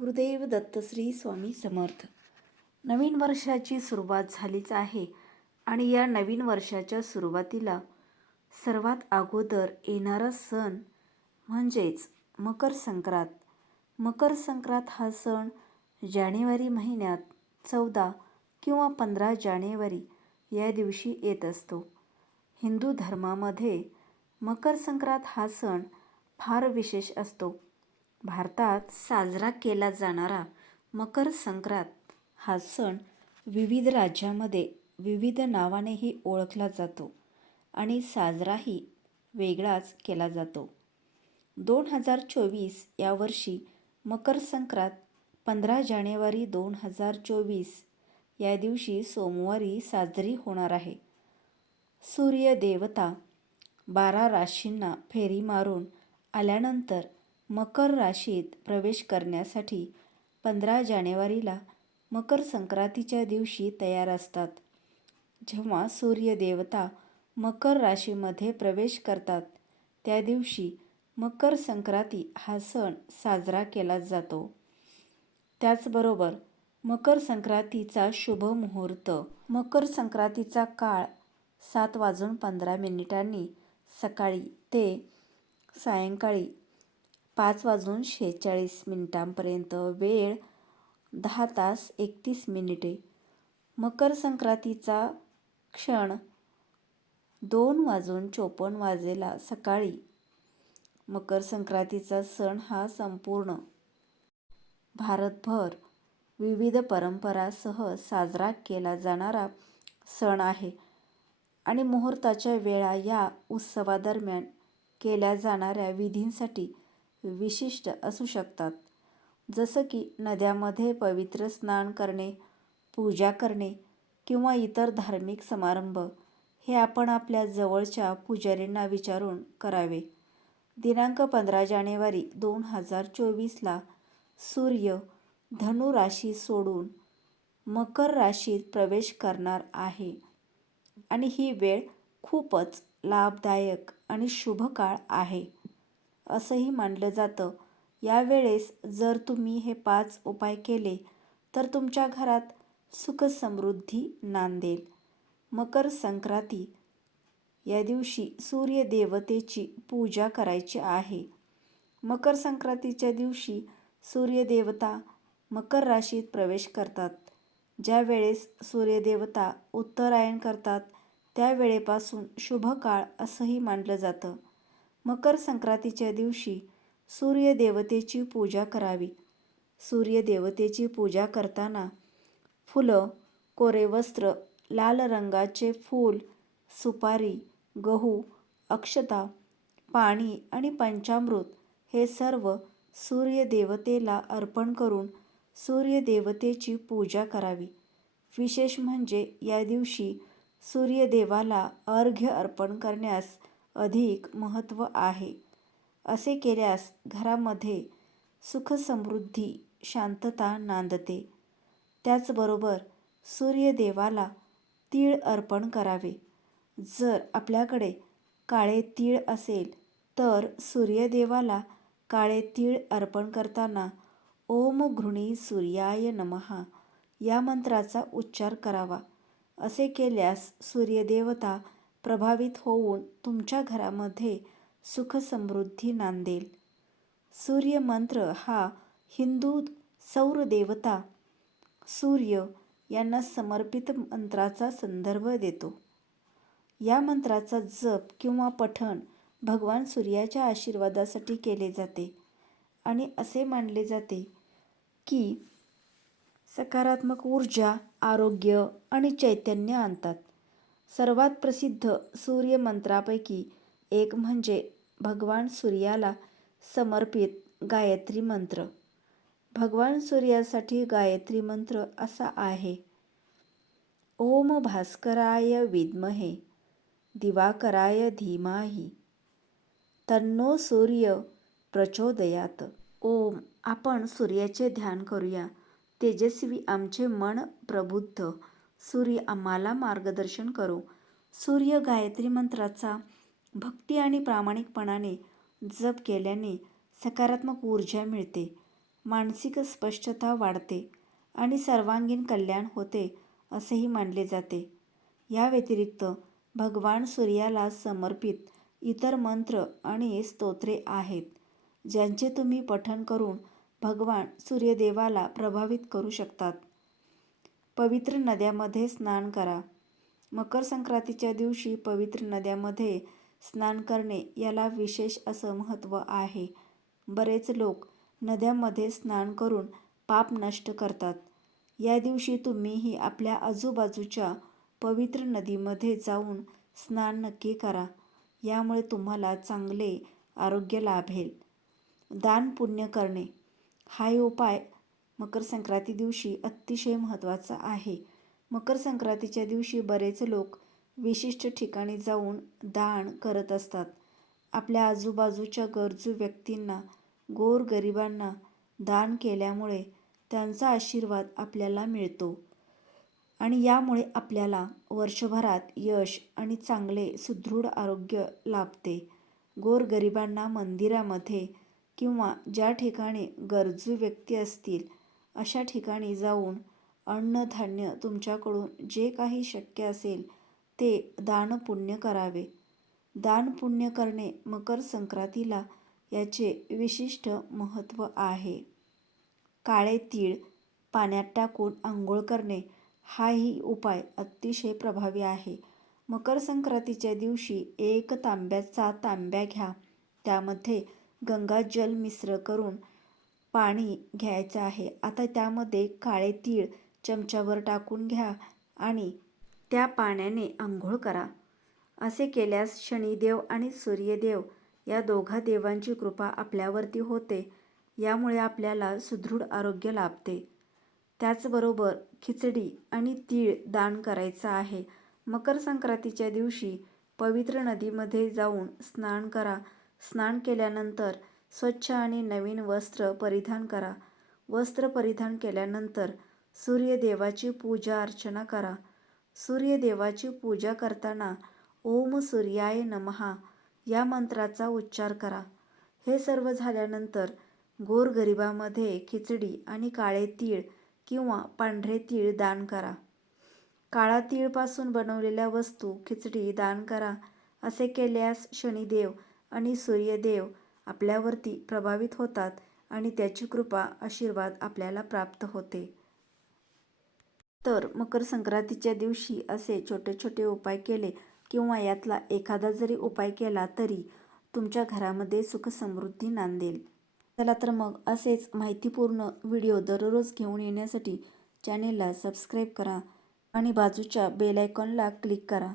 गुरुदेव दत्तश्री स्वामी समर्थ. नवीन वर्षाची सुरुवात झालीच आहे आणि या नवीन वर्षाच्या सुरुवातीला सर्वात अगोदर येणारा सण म्हणजेच मकर संक्रांत. मकर संक्रांत हा सण जानेवारी महिन्यात चौदा किंवा पंधरा जानेवारी या दिवशी येत असतो. हिंदू धर्मामध्ये मकर संक्रांत हा सण फार विशेष असतो. भारतात साजरा केला जाणारा मकर संक्रांत हा सण विविध राज्यामध्ये विविध नावानेही ओळखला जातो आणि साजराही वेगळाच केला जातो. दोन हजार चोवीस या वर्षी मकर संक्रांत पंधरा जानेवारी दोन हजार चोवीस या दिवशी सोमवारी साजरी होणार आहे. सूर्यदेवता बारा राशींना फेरी मारून आल्यानंतर मकर राशीत प्रवेश करण्यासाठी पंधरा जानेवारीला मकर संक्रांतीच्या दिवशी तयार असतात जेव्हा सूर्यदेवता मकर राशीमध्ये प्रवेश करतात. त्या दिवशी मकर संक्रांती हा सण साजरा केला जातो. त्याचबरोबर मकर संक्रांतीचा शुभ मुहूर्त मकर संक्रांतीचा काळ सात वाजून पंधरा मिनिटांनी सकाळी ते सायंकाळी पाच वाजून शेहेचाळीस मिनिटांपर्यंत वेळ दहा तास एकतीस मिनिटे. मकर संक्रांतीचा क्षण दोन वाजून चोपन्न वाजेला सकाळी. मकर संक्रांतीचा सण हा संपूर्ण भारतभर विविध परंपरासह साजरा केला जाणारा सण आहे आणि मुहूर्ताच्या वेळा या उत्सवादरम्यान केल्या जाणाऱ्या विधींसाठी विशिष्ट असू शकतात. जसं की नद्यामध्ये पवित्र स्नान करणे पूजा करणे किंवा इतर धार्मिक समारंभ हे आपण आपल्या जवळच्या पुजारींना विचारून करावे. दिनांक पंधरा जानेवारी दोन हजार चोवीसला सूर्य धनु राशी सोडून मकर राशीत प्रवेश करणार आहे. आणि ही वेळ खूपच लाभदायक आणि शुभ काळ आहे. असंही मानलं जातं. यावेळेस जर तुम्ही हे पाच उपाय केले तर तुमच्या घरात सुखसमृद्धी नांदेल. मकर संक्रांती. या दिवशी सूर्यदेवतेची पूजा करायची आहे. मकर संक्रांतीच्या दिवशी सूर्यदेवता मकर राशीत प्रवेश करतात. ज्या वेळेस सूर्यदेवता उत्तरायण करतात त्यावेळेपासून शुभ काळ असंही मानलं जातं. मकर संक्रांतीच्या दिवशी सूर्यदेवतेची पूजा करावी. सूर्यदेवतेची पूजा करताना फुलं कोरे वस्त्र लाल रंगाचे फूल सुपारी गहू अक्षता पाणी आणि पंचामृत हे सर्व सूर्यदेवतेला अर्पण करून सूर्यदेवतेची पूजा करावी. विशेष म्हणजे या दिवशी सूर्यदेवाला अर्घ्य अर्पण करण्यास अधिक महत्त्व आहे. असे केल्यास घरामध्ये सुखसमृद्धी शांतता नांदते. त्याचबरोबर सूर्यदेवाला तीळ अर्पण करावे. जर आपल्याकडे काळे तीळ असेल तर सूर्यदेवाला काळे तीळ अर्पण करताना ओम घृणी सूर्याय नमहा या मंत्राचा उच्चार करावा. असे केल्यास सूर्यदेवता प्रभावित होऊन तुमच्या घरामध्ये सुखसमृद्धी नांदेल. सूर्यमंत्र हा हिंदू सौरदेवता. सूर्य यांना समर्पित मंत्राचा संदर्भ देतो. या मंत्राचा जप किंवा पठण भगवान सूर्याच्या आशीर्वादासाठी केले जाते आणि असे मानले जाते की सकारात्मक ऊर्जा आरोग्य आणि चैतन्य आणतात. सर्वात प्रसिद्ध सूर्यमंत्रापैकी एक म्हणजे भगवान सूर्याला समर्पित गायत्री मंत्र. भगवान सूर्यासाठी गायत्री मंत्र असा आहे. ओम भास्कराय विद्महे दिवाकराय धीमाही. तन्नो सूर्य प्रचोदयात. ओम आपण सूर्याचे ध्यान करूया. तेजस्वी आमचे मन प्रबुद्ध. सूर्य आम्हाला मार्गदर्शन करो. सूर्य गायत्री मंत्राचा भक्ती आणि प्रामाणिकपणाने जप केल्याने सकारात्मक ऊर्जा मिळते मानसिक स्पष्टता वाढते आणि सर्वांगीण कल्याण होते असेही मानले जाते. या व्यतिरिक्त भगवान सूर्याला समर्पित इतर मंत्र आणि स्तोत्रे आहेत ज्यांचे तुम्ही पठण करून भगवान सूर्यदेवाला प्रभावित करू शकतात. पवित्र नद्यामध्ये स्नान करा. मकर संक्रांतीच्या दिवशी पवित्र नद्यामध्ये स्नान करणे याला विशेष असं महत्त्व आहे. बरेच लोक नद्यामध्ये स्नान करून पाप नष्ट करतात. या दिवशी तुम्हीही आपल्या आजूबाजूच्या पवित्र नदीमध्ये जाऊन स्नान नक्की करा. यामुळे तुम्हाला चांगले आरोग्य लाभेल. दान पुण्य करणे. हा उपाय मकर संक्रांती दिवशी अतिशय महत्त्वाचा आहे. मकर संक्रांतीच्या दिवशी बरेच लोक विशिष्ट ठिकाणी जाऊन दान करत असतात. आपल्या आजूबाजूच्या गरजू व्यक्तींना गोरगरिबांना दान केल्यामुळे त्यांचा आशीर्वाद आपल्याला मिळतो. आणि यामुळे आपल्याला वर्षभरात यश आणि चांगले सुदृढ आरोग्य लाभते. गोरगरिबांना मंदिरामध्ये किंवा ज्या ठिकाणी गरजू व्यक्ती असतील अशा ठिकाणी जाऊन अन्नधान्य तुमच्याकडून जे काही शक्य असेल ते दानपुण्य करावे. दानपुण्य करणे मकर संक्रांतीला याचे विशिष्ट महत्त्व आहे. काळे तीळ पाण्यात टाकून आंघोळ करणे हाही उपाय अतिशय प्रभावी आहे. मकर संक्रांतीच्या दिवशी एक तांब्याचा तांब्या घ्या. त्यामध्ये गंगाजल मिश्र करून पाणी घ्यायचं आहे. आता त्यामध्ये काळे तीळ चमच्यावर टाकून घ्या आणि त्या पाण्याने आंघोळ करा. असे केल्यास शनिदेव आणि सूर्यदेव या दोघा देवांची कृपा आपल्यावरती होते. यामुळे आपल्याला सुदृढ आरोग्य लाभते. त्याचबरोबर खिचडी आणि तीळ दान करायचं आहे. मकर संक्रांतीच्या दिवशी पवित्र नदीमध्ये जाऊन स्नान करा. स्नान केल्यानंतर स्वच्छ आणि नवीन वस्त्र परिधान करा. वस्त्र परिधान केल्यानंतर सूर्यदेवाची पूजा अर्चना करा. सूर्यदेवाची पूजा करताना ओम सूर्याय नमहा या मंत्राचा उच्चार करा. हे सर्व झाल्यानंतर गोरगरिबामध्ये खिचडी आणि काळे तीळ किंवा पांढरे तीळ दान करा. काळा तीळपासून बनवलेल्या वस्तू खिचडी दान करा. असे केल्यास शनिदेव आणि सूर्यदेव आपल्यावरती प्रभावित होतात आणि त्याची कृपा आशीर्वाद आपल्याला प्राप्त होते. तर मकर संक्रांतीच्या दिवशी असे छोटे छोटे उपाय केले किंवा यातला एखादा जरी उपाय केला तरी तुमच्या घरामध्ये सुख समृद्धी नांदेल. चला तर मग असेच माहितीपूर्ण व्हिडिओ दररोज घेऊन येण्यासाठी चॅनेलला सबस्क्राईब करा आणि बाजूच्या बेल आयकॉनला क्लिक करा.